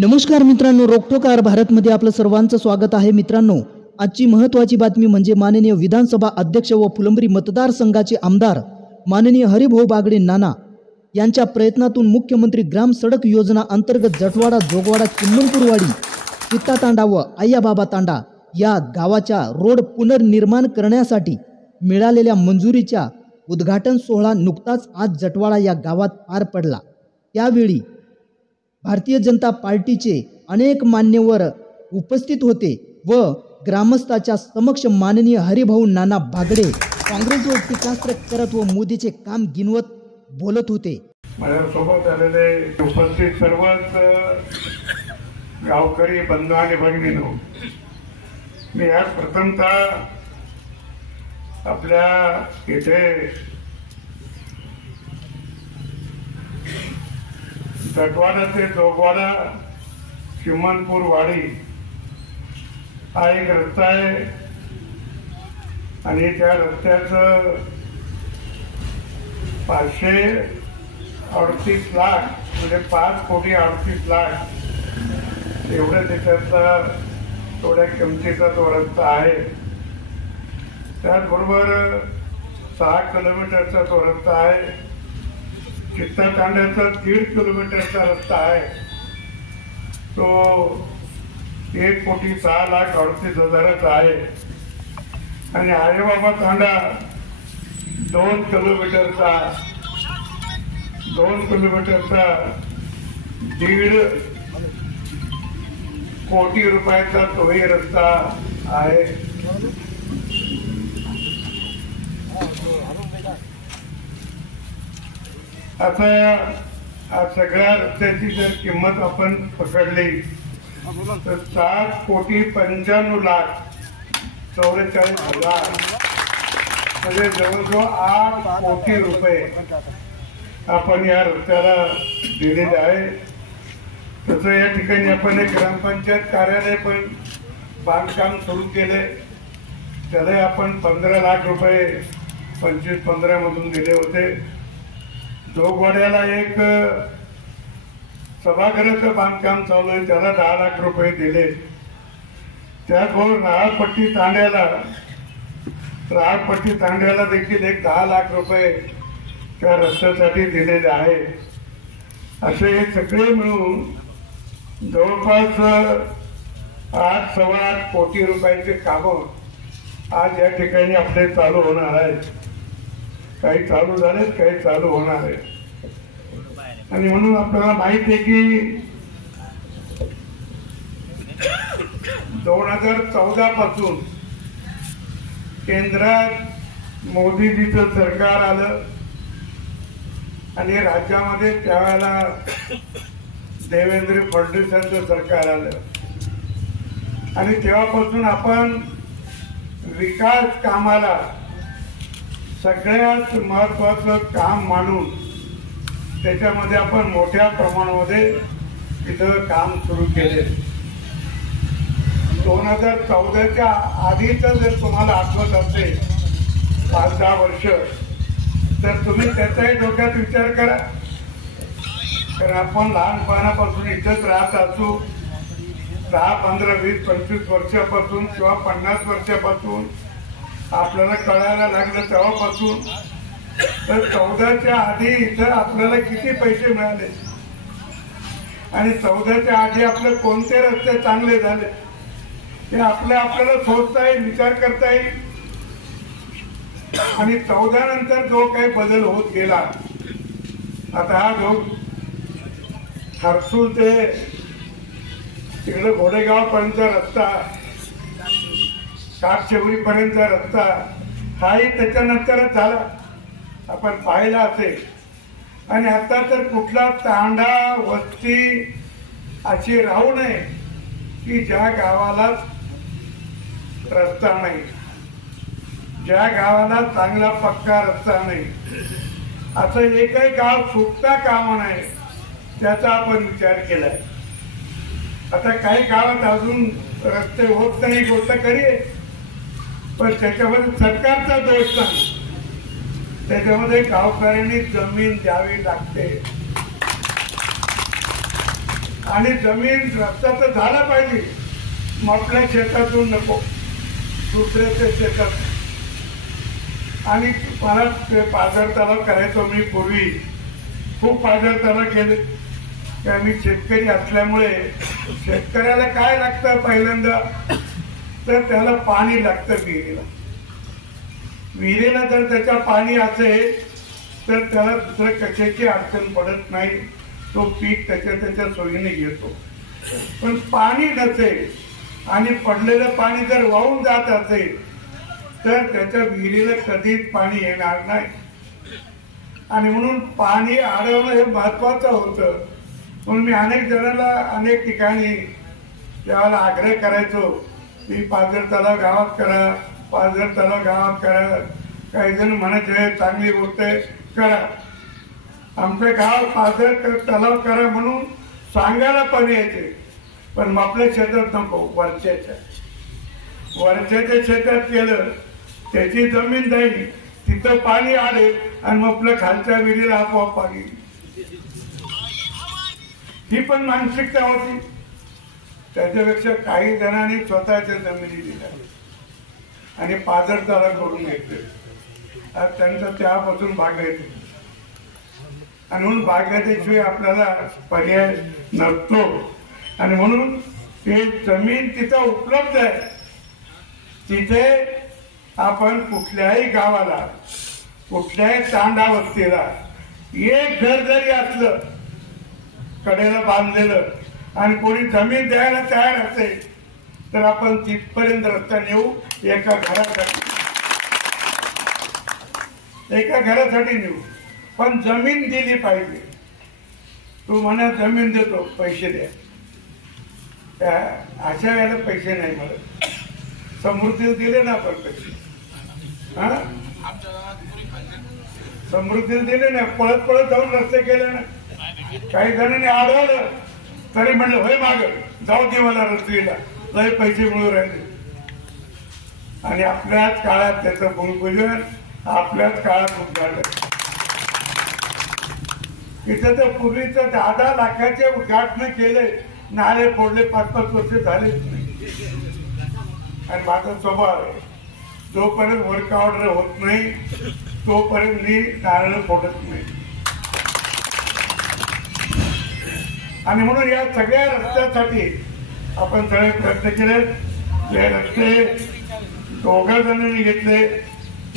नमस्कार मित्रांनो, रोखोकार भारतमध्ये आपलं सर्वांचं स्वागत आहे. मित्रांनो, आजची महत्त्वाची बातमी म्हणजे माननीय विधानसभा अध्यक्ष व फुलंब्री मतदारसंघाचे आमदार माननीय हरिभाऊ बागडे नाना यांच्या प्रयत्नातून मुख्यमंत्री ग्राम सडक योजना अंतर्गत जटवाडा, जोगवाडा, चिमणपूरवाडी, चित्तातांडा व आय्याबाबा तांडा या गावाच्या रोड पुनर्निर्माण करण्यासाठी मिळालेल्या मंजुरीच्या उद्घाटन सोहळा नुकताच आज जटवाडा या गावात पार पडला. त्यावेळी भारतीय जनता पार्टीचे अनेक मान्यवर उपस्थित होते व ग्रामस्थाच्या समक्ष माननीय हरिभाऊ नाना बागडे काँग्रेसवर टीकास्त्र करत व मोदीचे काम गिनवत बोलत होते. माझ्यासोबत आलेले उपस्थित सर्वच गावकरी बंधू आणि भगिनींनो, मी आज प्रथमतः आपल्या इथे जटवाडा ते जोगवाडा चिमणपूर वाडी हा एक रस्ता आहे आणि त्या रस्त्याचं 538 लाख म्हणजे 5,38,00,000 एवढं त्याच्यातला थोड्या किमतीचा तो रस्ता आहे. त्याचबरोबर 6 किलोमीटरचा तो रस्ता आहे. चित्तातांड्याचा 1.5 किलोमीटरचा रस्ता आहे. तो 1,06,38,000 आहे आणि आय्याबाबा तांडा 2 किलोमीटरचा 1.5 कोटी रुपयाचा तोही रस्ता आहे. आता या सगळ्या रस्त्याची जर किंमत आपण पकडली तर 7,95,44,00,000 म्हणजे जवळजवळ 8 कोटी रुपये आपण या रस्त्याला दिलेले आहे. तसं या ठिकाणी आपण एक ग्रामपंचायत कार्यालय पण बांधकाम सुरू केले. त्याला आपण 15 लाख रुपये 25-15 मधून दिले होते. जोगवाड्याला एक सभागृहाचं बांधकाम चालू आहे, त्याला 10 लाख रुपये दिले. त्याचबरोबर राळपट्टी तांड्याला देखील एक 10 लाख रुपये त्या रस्त्यासाठी दिलेले आहे. असे हे सगळे मिळून जवळपास 8-8.25 कोटी रुपयाचे कामं आज या ठिकाणी आपले चालू होणार आहेत. काही चालू झालेत, काही चालू होणार आहे. आणि म्हणून आपल्याला माहिती आहे की 2014 पासून केंद्रात मोदीजीचं सरकार आलं आणि राज्यामध्ये त्यावेळेला देवेंद्र फडणवीसांचं सरकार आलं आणि तेव्हापासून आपण विकास कामाला सगळ्यात महत्वाचं काम मानून त्याच्यामध्ये आपण मोठ्या प्रमाणामध्ये इथं काम सुरू केले. 2014च्या आधीचं जर तुम्हाला आठवत असेल 5-10 वर्ष तर तुम्ही त्याचाही डोक्यात विचार करा. कारण आपण लहानपणापासून इथंच राहत असू 10, 15, 20, 25 वर्षापासून किंवा 50 वर्षापासून आपल्याला कळायला लागलं तेव्हापासून तर 14च्या आधी इथं आपल्याला किती पैसे मिळाले आणि 14च्या आधी आपले कोणते रस्ते चांगले झाले हे आपल्याला सोचता येईल, विचार करता येईल. आणि 14 नंतर जो काही बदल होत गेला, आता हा जो हर्सूल ते तिकडे घोडेगाव पर्यंतचा रस्ता, काटशेवरी पर्यंतचा रस्ता हाही त्याच्यानंतरच झाला, आपण पाहिला असेल. आणि आता तर कुठला तांडा वस्ती अशी राहू नये की ज्या गावाला रस्ता नाही, ज्या गावाला चांगला पक्का रस्ता नाही, असं एकही गाव सुटता कामा नये त्याचा आपण विचार केलाय. आता काही गावात अजून रस्ते होत नाही, गोष्ट खरी आहे, पण त्याच्यामध्ये सरकारचा दोष नाही, त्याच्यामध्ये गावकऱ्यांनी जमीन द्यावी लागते. आणि जमीन रस्ता तर झाला पाहिजे, मग आपल्या शेतातून नको दुसऱ्याच्या शेतात. आणि मला ते पाझर तलाव करायचो मी पूर्वी, खूप पाझर तलाव केले. कारण मी शेतकरी असल्यामुळे शेतकऱ्याला काय लागतं पहिल्यांदा, तर त्याला पाणी लागतं विहिरीला. विहिरीला जर त्याच्या पाणी असेल तर त्याला दुसरं कशाची अडचण पडत नाही, तो पीक त्याच्या सोयीने घेतो. पण पाणी नसेल आणि पडलेलं पाणी जर वाहून जात असेल तर त्याच्या विहिरीला कधीच पाणी येणार नाही. आणि म्हणून पाणी अडवणं हे महत्वाचं होतं. म्हणून मी अनेक जणांना अनेक ठिकाणी त्यावेळेला आग्रह करायचो की पाझर तलाव गावात करा, पाझर तलाव गावात करा. काही जण म्हणायचे चांगली गोष्ट आहे, करा. आमचं गाव पाझर तलाव करा म्हणून सांगायला पण यायचे, पण आपल्या शेतात नको, वरच्याच्या शेतात केलं, त्याची जमीन जाईल, तिथं पाणी आले आणि मग आपल्या खालच्या विहिरीला आपोआप पाणी. ही पण मानसिकता होती. त्याच्यापेक्षा काही जणांनी स्वतःच्या जमिनी दिल्या आणि पाझर तलाव करून घेतले. आज त्यांचा त्यापासून बागायत आणि म्हणून बागायतीशिवाय आपल्याला पर्याय नसतो. आणि म्हणून ते जमीन तिथं उपलब्ध आहे, तिथे आपण कुठल्याही गावाला, कुठल्याही तांडा वस्तीला एक घर जरी असलं कडेला बांधलेलं आणि कोणी जमीन द्यायला तयार असेल तर आपण तिथपर्यंत रस्ता नेऊ, एका घरासाठी नेऊ. पण जमीन दिली पाहिजे. तू म्हणा जमीन देतो, पैसे द्या, अशा वेळेला पैसे नाही मिळत. समृद्धीला दिले ना आपण पैसे, समृद्धीला दिले ना, पळत पळत जाऊन रस्ते केले ना. काही जणांनी अडवलं तरी म्हणलं होय माग जाऊ दे मला रस्त्याला, लय पैसे मिळू राहिले. आणि आपल्याच काळात त्याचं भूमिपूजन आपल्याच काळात उद्घाटन. इथं तर पूर्वीचं 10-10 लाखाचे उद्घाटन केले, नाळे फोडले, 5-5 वर्ष झालेच नाही. आणि माझा स्वभाव आहे, जोपर्यंत वर्क ऑर्डर होत नाही तोपर्यंत मी नारळ फोडत नाही. आणि म्हणून या सगळ्या रस्त्यासाठी आपण सगळे प्रयत्न केले. हे रस्ते दोघा जणांनी घेतले.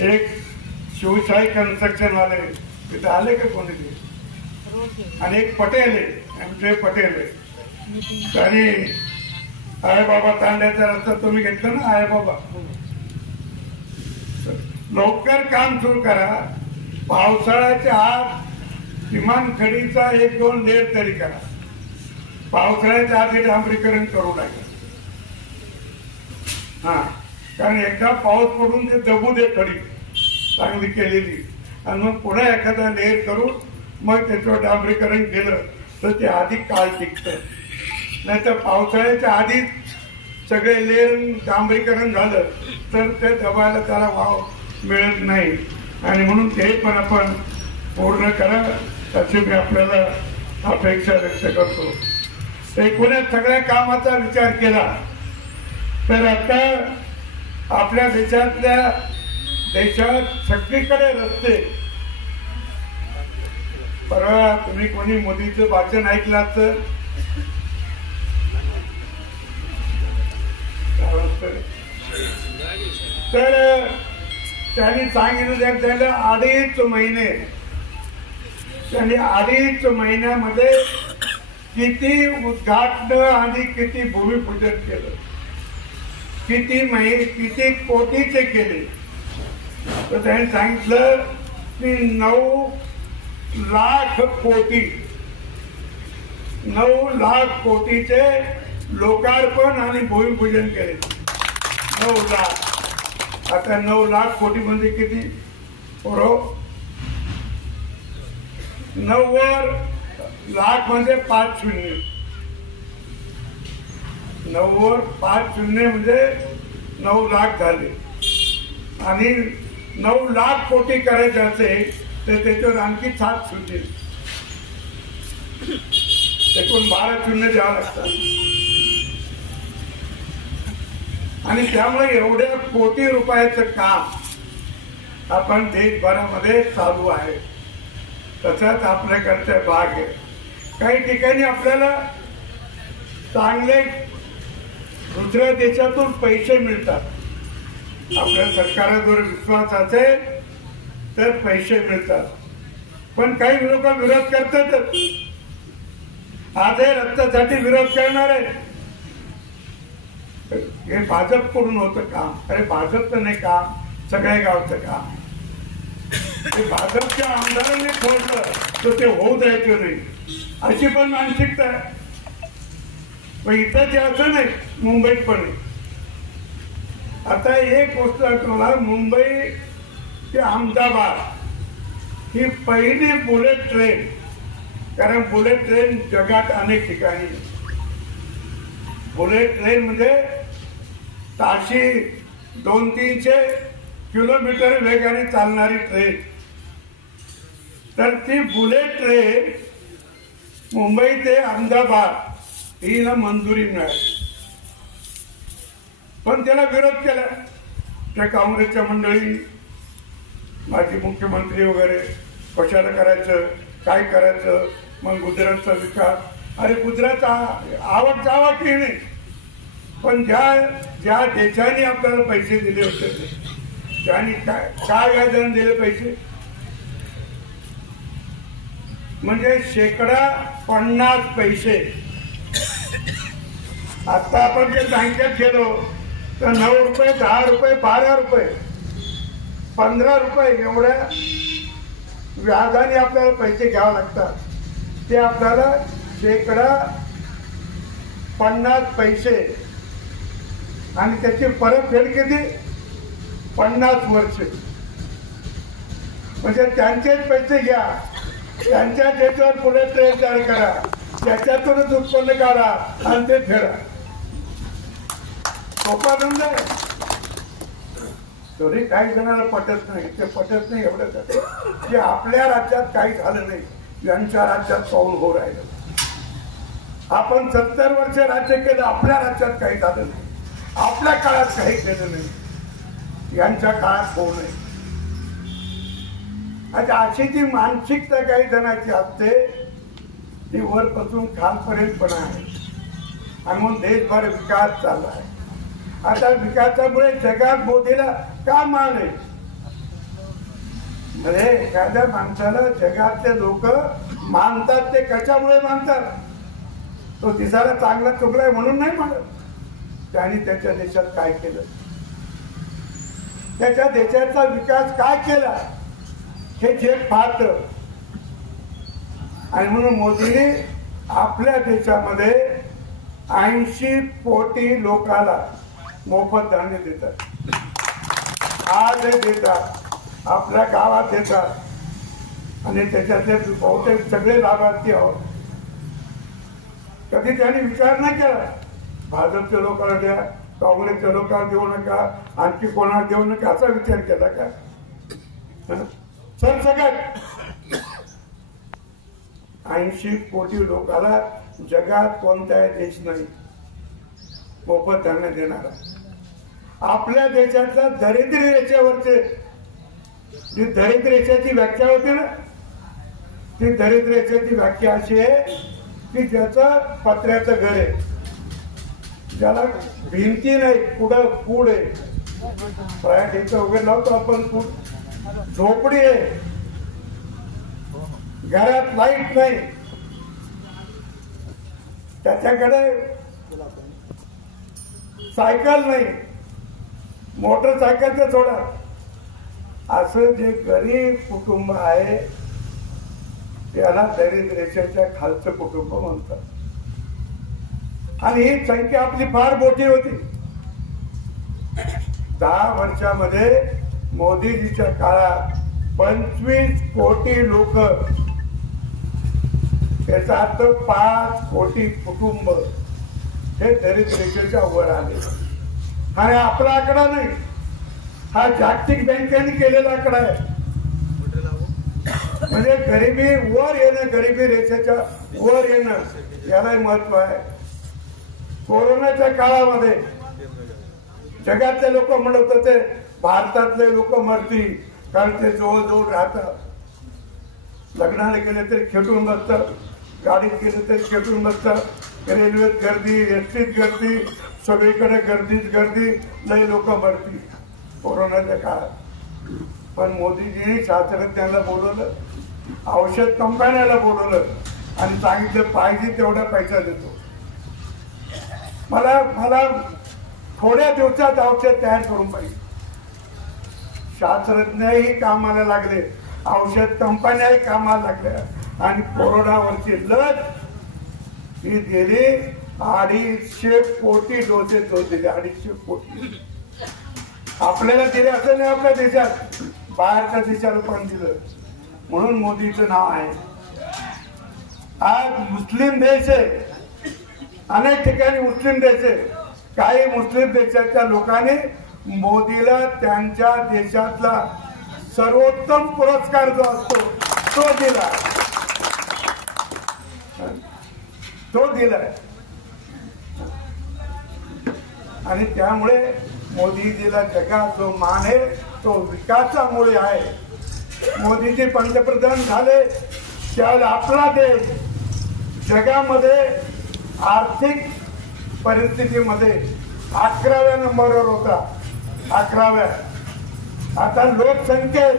एक शिवशाही कन्स्ट्रक्शन वाले तिथे आले का कोणी ते, आणि एक पटेल आहे, आमचे पटेल आहे. आणि आय बाबा तांड्याचा रस्ता तुम्ही घेतला ना, आय बाबा लवकर काम सुरू करा. पावसाळ्याच्या आत किमान खडीचा 1-2 लेअर तरी करा. पावसाळ्याच्या आत हे डांबरीकरण करू नका. कारण एकदा पाऊस पडून ते दबू दे खडी चांगली केलेली, आणि मग पुन्हा एखादा लेअर करून मग त्याच्यावर डांबरीकरण केलं तर ते अधिक काळ टिकतं. नाही तर पावसाळ्याच्या आधीच सगळे लेअर डांबरीकरण झालं तर ते दबायला त्याला वाव मिळत नाही. आणि म्हणून ते पण आपण पूर्ण करा अशी मी आपल्याला अपेक्षा व्यक्त करतो. एकूणच सगळ्या कामाचा विचार केला तर आता आपल्या देशात सगळीकडे रस्ते. परवा तुम्ही कोणी मोदीचं भाषण ऐकलं तर त्यांनी सांगितलं त्याला 2.5 महिने, त्यांनी 2.5 महिन्यामध्ये किती उद्घाटन आणि किती भूमिपूजन केलं, किती कोटीचे केले. तर त्यांनी सांगितलं की 9 लाख कोटीचे लोकार्पण आणि भूमिपूजन केले. 9 लाख. आता 9 लाख कोटी म्हणजे किती बरो, 90 लाख म्हणजे 5 शून्य. 90 5 शून्य म्हणजे 9 लाख झाले. आणि 9 लाख कोटी करायचे असेल तर त्याच्यावर आणखी 7 शून्य. एकूण 12 शून्य द्यावं लागतात. आणि त्यामुळे एवढ्या कोटी रुपयाचं काम आपण देशभरामध्ये चालू आहे. तसंच आपल्याकडचे भाग आहे. काही ठिकाणी आपल्याला चांगले दुसऱ्या देशातून पैसे मिळतात. आपल्या सरकारवर विश्वास असेल तर पैसे मिळतात. पण काही लोक विरोध करतातच. आजही रक्तासाठी विरोध करणार आहे. हे भाजपकडून होतं काम. अरे भाजपचं नाही काम, सगळ्या गावचं काम. ते भाजपच्या आमदारांनी ठरलं तर ते होऊ द्यायचं नाही, अशी पण मानसिकता आहे. पण इथं ते असं नाही, मुंबईत पण आहे. आता एक गोष्ट आठवणार, मुंबई ते अहमदाबाद ही पहिली बुलेट ट्रेन. कारण बुलेट ट्रेन जगात अनेक ठिकाणी. बुलेट ट्रेन म्हणजे ताशी 200-300 किलोमीटर वेगाने चालणारी ट्रेन. तर ती बुलेट ट्रेन मुंबई ते अहमदाबाद हिला मंजुरी मिळाली. पण त्याला विरोध केला त्या काँग्रेसच्या मंडळी, माजी मुख्यमंत्री वगैरे. कशाला करायचं, काय करायचं, मग गुजरातचा विकास. अरे गुजरातचा आवक जावा की नाही, पण ज्या देशाने आपल्याला पैसे दिले होते त्यांनी काय व्याजाने दिले पैसे, म्हणजे 50% पैसे. आता आपण ते बँकेत गेलो तर 9 रुपये, 10 रुपये, 12 रुपये, 15 रुपये एवढ्या व्याजाने आपल्याला पैसे घ्यावे लागतात. ते आपल्याला 50% पैसे आणि त्याची परतफेड किती, 50 वर्ष. म्हणजे त्यांचेच पैसे घ्या, त्यांच्या देशावर बुलेट ट्रेन तयार करा, त्याच्यातूनच उत्पन्न काढा आणि ते फेडा. सोपा धंदा आहे. तरी काही जणांना पटत नाही. ते पटत नाही एवढंच की आपल्या राज्यात काही झालं नाही, यांच्या राज्यात पाऊल हो राहिलं. आपण 70 वर्ष राज्य केलं, आपल्या राज्यात काही झालं नाही, आपल्या काळात काही केलं नाही, यांच्या काळात होऊ नये. आता अशी जी मानसिकता काही जणांची असते ती वरपासून खालपर्यंत पण आहे. आणि म्हणून देशभर विकास चालला आहे. आता विकासामुळे जगात मोदीला का मान आहे? म्हणजे एखाद्या माणसाला जगातले लोक मानतात, ते कशामुळे मानतात? तो दिसायला चांगला चुकलाय म्हणून नाही म्हणत. त्याने त्याच्या देशात काय केलं, त्याच्या देशाचा विकास काय केला हे जग पाहत. आणि म्हणून मोदीने आपल्या देशामध्ये 80 कोटी लोकांना मोफत धान्य देतात. आज देतात, आपल्या गावात देतात आणि त्याच्यातले बहुतेक सगळे लाभार्थी आहोत. कधी त्यांनी विचार नाही केला भाजपच्या लोकांना द्या, काँग्रेसच्या लोकांना देऊ नका, आणखी कोणाला देऊ नका, असा विचार केला का? सरसकट 80 कोटी लोकांना जगात कोणताही देश नाही मोफत धान्य देणारा. आपल्या देशाच्या दारिद्र्य रेषेवरचे, जी दारिद्र्य रेषेची व्याख्या होती ना, ती दारिद्र्य रेषेची व्याख्या अशी आहे की ज्याचं पत्र्याचं घर आहे, ज्याला भिंती नाही, पुढं कूड आहे, पराठीचं वगैरे लावतो आपण कूड, झोपडी आहे, घरात लाईट नाही, त्याच्याकडे सायकल नाही, मोटरसायकलचं सोडा, असं जे गरीब कुटुंब आहे त्याला दारिद्र्य रेषेच्या खालचं कुटुंब म्हणतात. आणि ही संख्या आपली फार मोठी होती. 10 वर्षामध्ये मोदीजीच्या काळात 25 कोटी लोक, त्याचा अर्थ 5 कोटी कुटुंब हे दारिद्र्य रेषेच्या वर आले. हा आपला आकडा नाही, हा जागतिक बँकेने केलेला आकडा आहे. म्हणजे गरिबी वर येणं, गरिबी रेषेच्या वर येणं यालाही महत्व आहे. कोरोनाच्या काळामध्ये जगातले लोक म्हणत होते भारतातले लोक मरतील, कारण ते जवळजवळ राहतात. लग्नाला गेले तरी खेटून बसतात, गाडीत गेले तरी खेटून बसतात, रेल्वेत गर्दी, एसटीत गर्दी, सगळीकडे गर्दीच गर्दी, लई लोक मरतील कोरोनाच्या काळात. पण मोदीजींनी शास्त्रज्ञांना बोलवलं, औषध कंपन्याला बोलवलं आणि सांगितलं पाहिजे तेवढा पैसा देतो. मला थोड्या दिवसात औषध तयार करून पाहिजे. शास्त्रज्ञही कामाला लागले, औषध कंपन्याही कामाला लागल्या आणि कोरोनावरची लस ही दिली. 250 कोटी डोसेस दिले, 250 कोटी. आपल्याला दिले असं नाही आपल्या देशात, बाहेरच्या देशाला पण दिलं, म्हणून मोदीचं नाव आहे. आज मुस्लिम देश आहे, अनेक ठिकाणी मुस्लिम देश आहे. काही मुस्लिम देशाच्या लोकांनी मोदीला त्यांच्या देशातला सर्वोत्तम पुरस्कार जो असतो तो दिला, तो दिलाय. आणि त्यामुळे मोदीजीला जगात जो मान आहे तो विकासामुळे आहे. मोदीजी पंतप्रधान झाले त्यावेळेला आपला देश जगामध्ये आर्थिक परिस्थितीमध्ये 11व्या नंबरवर होता, 11व्या. आता लोकसंख्येत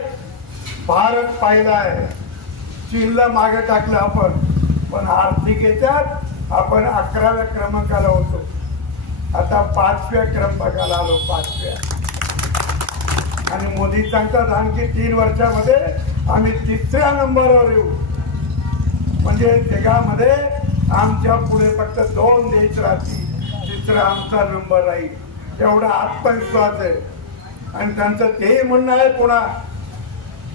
भारत पहिला आहे, चीनला मागे टाकलं आपण, पण आर्थिक याच्यात आपण 11व्या क्रमांकाला होतो. आता 5व्या क्रमांकाला आलो, 5व्या. आणि मोदी सांगतात आणखी 3 वर्षामध्ये आम्ही 3ऱ्या नंबरवर येऊ. म्हणजे जगामध्ये आमच्या पुढे फक्त 2 देश राहतील, 3रा आमचा नंबर राहील, एवढा आत्मविश्वास आहे. आणि त्यांचं तेही म्हणणं आहे पुन्हा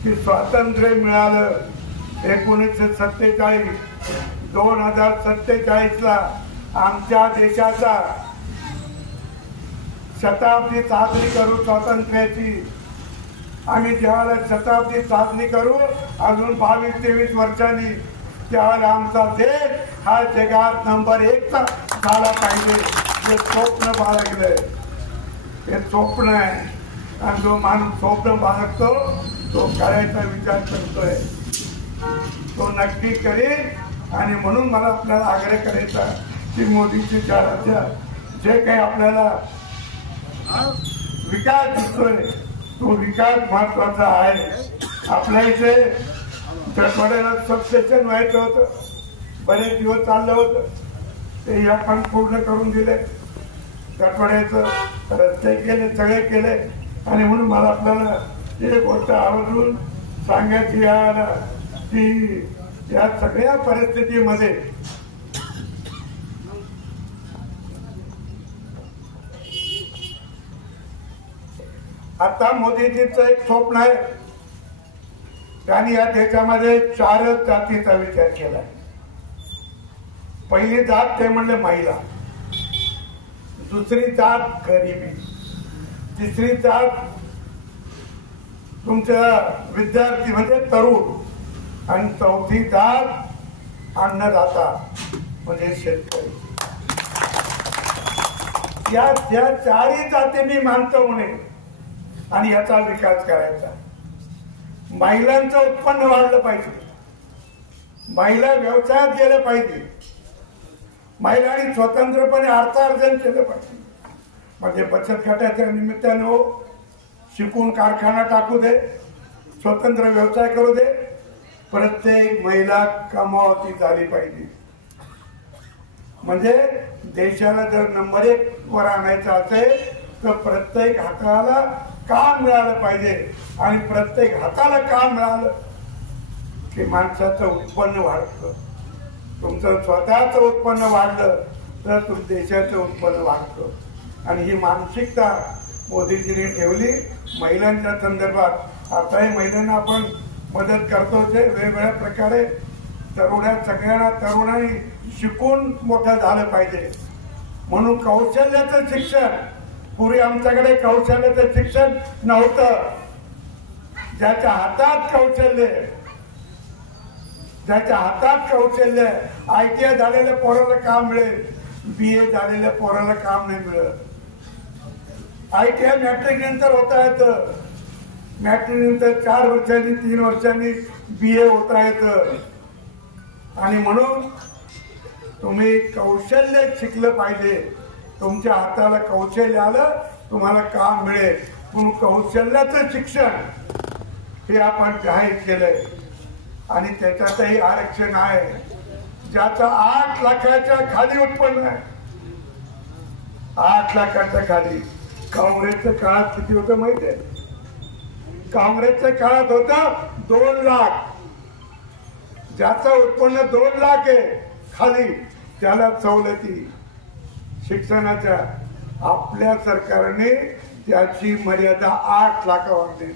की स्वातंत्र्य मिळालं 1947, 2047ला आमच्या देशाचा शताब्दी साजरी करू स्वातंत्र्याची. आम्ही ज्यावेळेला शताब्दी साजरी करू अजून 22-23 वर्षांनी, त्यावेळेला आमचा देश हा जगात नंबर 1चा झाला पाहिजे. हे स्वप्न बाळगलंय, हे स्वप्न आहे. आणि जो माणूस स्वप्न बाळगतो तो करायचा विचार करतोय, तो नक्की करेल. आणि म्हणून मला आपल्याला आग्रह करायचा की मोदीची राज्यात जे काही आपल्याला विकास दिसतोय तो विकास महत्वाचा आहे. आपल्या इथे जटवाड्याला सबस्टेशन व्हायचं होतं, बरेच दिवस चाललं होतं, ते आपण पूर्ण करून दिले. जटवाड्याचं रस्ते केले, सगळे केले. आणि म्हणून मला आपल्याला एक गोष्ट आवर्जून सांगायची आहे की या सगळ्या परिस्थितीमध्ये आता मोदीजींचं एक स्वप्न आहे. त्यांनी या देशामध्ये 4 जातीचा विचार केलाय. पहिली जात ते म्हणले महिला, दुसरी जात गरिबी, तिसरी जात तुमच्या विद्यार्थी म्हणजे तरुण, आणि चौथी जात अन्नदाता म्हणजे शेतकरी. या 4ही जाती मी मानतो म्हणे. आणि याचा विकास करायचा. महिलांचं उत्पन्न वाढलं पाहिजे, महिला व्यवसायात गेले पाहिजे, महिलांनी स्वतंत्रपणे अर्थार्जन केलं पाहिजे. म्हणजे बचत गटाच्या निमित्तानं शिकून कारखाना टाकू दे, स्वतंत्र व्यवसाय करू दे. प्रत्येक महिला कमावती झाली पाहिजे. म्हणजे देशाला जर नंबर 1 वर आणायचं असेल तर प्रत्येक हाताला काम मिळालं पाहिजे. आणि प्रत्येक हाताला काम मिळालं की माणसाचं उत्पन्न वाढतं. तुमचं स्वतःचं उत्पन्न वाढलं तर तुमच्या देशाचं उत्पन्न वाढतं. आणि ही मानसिकता मोदीजींनी ठेवली महिलांच्या संदर्भात. आताही महिलांना आपण मदत करतो वेगवेगळ्या प्रकारे. सगळ्यांना तरुणांनी शिकून मोठं झालं पाहिजे. म्हणून कौशल्याचं शिक्षण, पूर्वी आमच्याकडे कौशल्याचं शिक्षण नव्हतं. ज्याच्या हातात कौशल्य ज्याच्या हातात कौशल्य आहे, ITI झालेल्या पोराला काम मिळेल, BA झालेल्या पोराला काम नाही मिळत. ITI मॅट्रिक नंतर होता येतं, मॅट्रिक नंतर 4 वर्षांनी 3 वर्षांनी BA होता येतं. आणि म्हणून तुम्ही कौशल्य शिकलं पाहिजे. तुमच्या हाताला कौशल्य आलं तुम्हाला काम मिळेल. म्हणून कौशल्याचं शिक्षण हे आपण जाहीर केलंय आणि त्याच्यातही आरक्षण आहे. ज्याचा 8 लाखाच्या खाली उत्पन्न आहे, 8 लाखाच्या खाली. काँग्रेसच्या काळात किती होतं माहिती आहे? काँग्रेसच्या काळात होतं 2 लाख. ज्याचं उत्पन्न 2 लाख आहे खाली त्याला सवलती शिक्षणाच्या. आपल्या सरकारने त्याची मर्यादा 8 लाखावर दिली.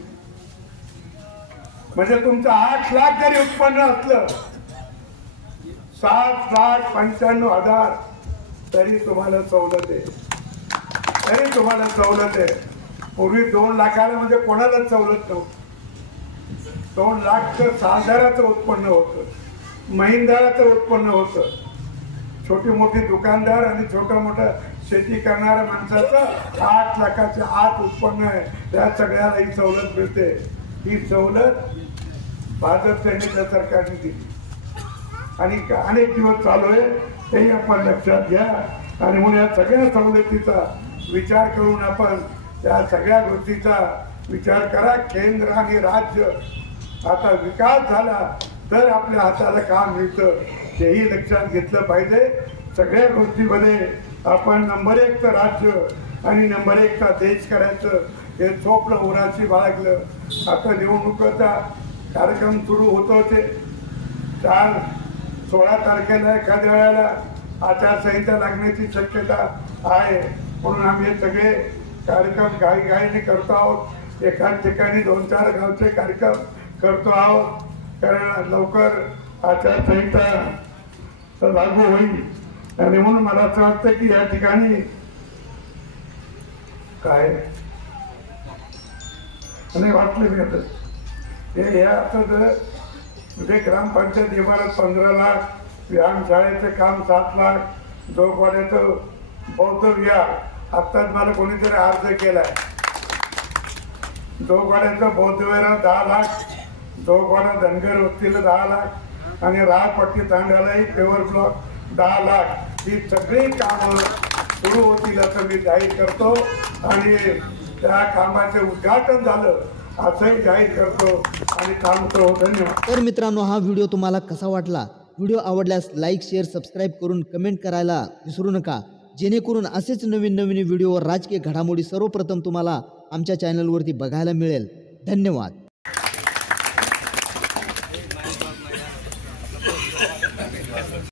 म्हणजे तुमचं 8 लाख जरी उत्पन्न असलं, 7,95,000 तरी तुम्हाला सवलत आहे, तरी तुम्हाला सवलत आहे. पूर्वी 2 लाखाला म्हणजे कोणालाच सवलत नव्हती. 2 लाख तर साधाराचं उत्पन्न होतं, महिंद्राचं उत्पन्न होतं. छोटी मोठी दुकानदार आणि छोटा मोठा शेती करणाऱ्या माणसाचं 8 लाखाच्या आत उत्पन्न आहे, त्या सगळ्याला ही सवलत मिळते. ही सवलत भाजप सैनिक सरकारने दिली आणि अनेक दिवस चालू आहे, हेही आपण लक्षात घ्या. आणि म्हणून या सगळ्या सवलतीचा विचार करून आपण त्या सगळ्या गोष्टीचा विचार करा. केंद्र आणि राज्य आता विकास झाला तर आपल्या हाताला काम मिळतं, हेही लक्षात घेतलं पाहिजे. सगळ्या गोष्टीमध्ये आपण नंबर 1 राज्य आणि नंबर 1 देश करायचं हे स्वप्न उराशी बाळगलं. आता निवडणुकीचा कार्यक्रम सुरू होतो ते 16 तारखेला एखाद्या वेळेला आचारसंहिता लागण्याची शक्यता आहे. म्हणून आम्ही हे सगळे कार्यक्रम घाईघाईने करतो आहोत. एकाच ठिकाणी 2-4 गावचे कार्यक्रम करतो आहोत, कारण लवकर आचारसंहिता लागू होईल. आणि म्हणून मला असं वाटतं की या ठिकाणी काय आणि वाटलं मी आता हे आता जर म्हणजे ग्रामपंचायत इमारत 15 लाख, व्यायामशाळेचं काम 7 लाख, जोगवाड्याचं बौद्ध विहार आत्ताच मला कोणीतरी अर्ज केलाय. जोगवाड्याचं बौद्ध विहार 10 लाख, जोगवाडा धनगर वस्तीला 10 लाख आणि राहपट्टी तांड्यालाही पेवर ब्लॉक 10 लाख. ही सगळी कामं सुरू होतील असं मी जाहीर करतो आणि त्या कामाचे उद्घाटन झालं असंही जाहीर करतो आणि थांबतो. धन्यवाद. तर मित्रांनो, हा व्हिडिओ तुम्हाला कसा वाटला? व्हिडिओ आवडल्यास लाईक, शेअर, सबस्क्राईब करून कमेंट करायला विसरू नका, जेणेकरून असेच नवीन नवीन व्हिडिओ राजकीय घडामोडी सर्वप्रथम तुम्हाला आमच्या चॅनलवरती बघायला मिळेल. धन्यवाद.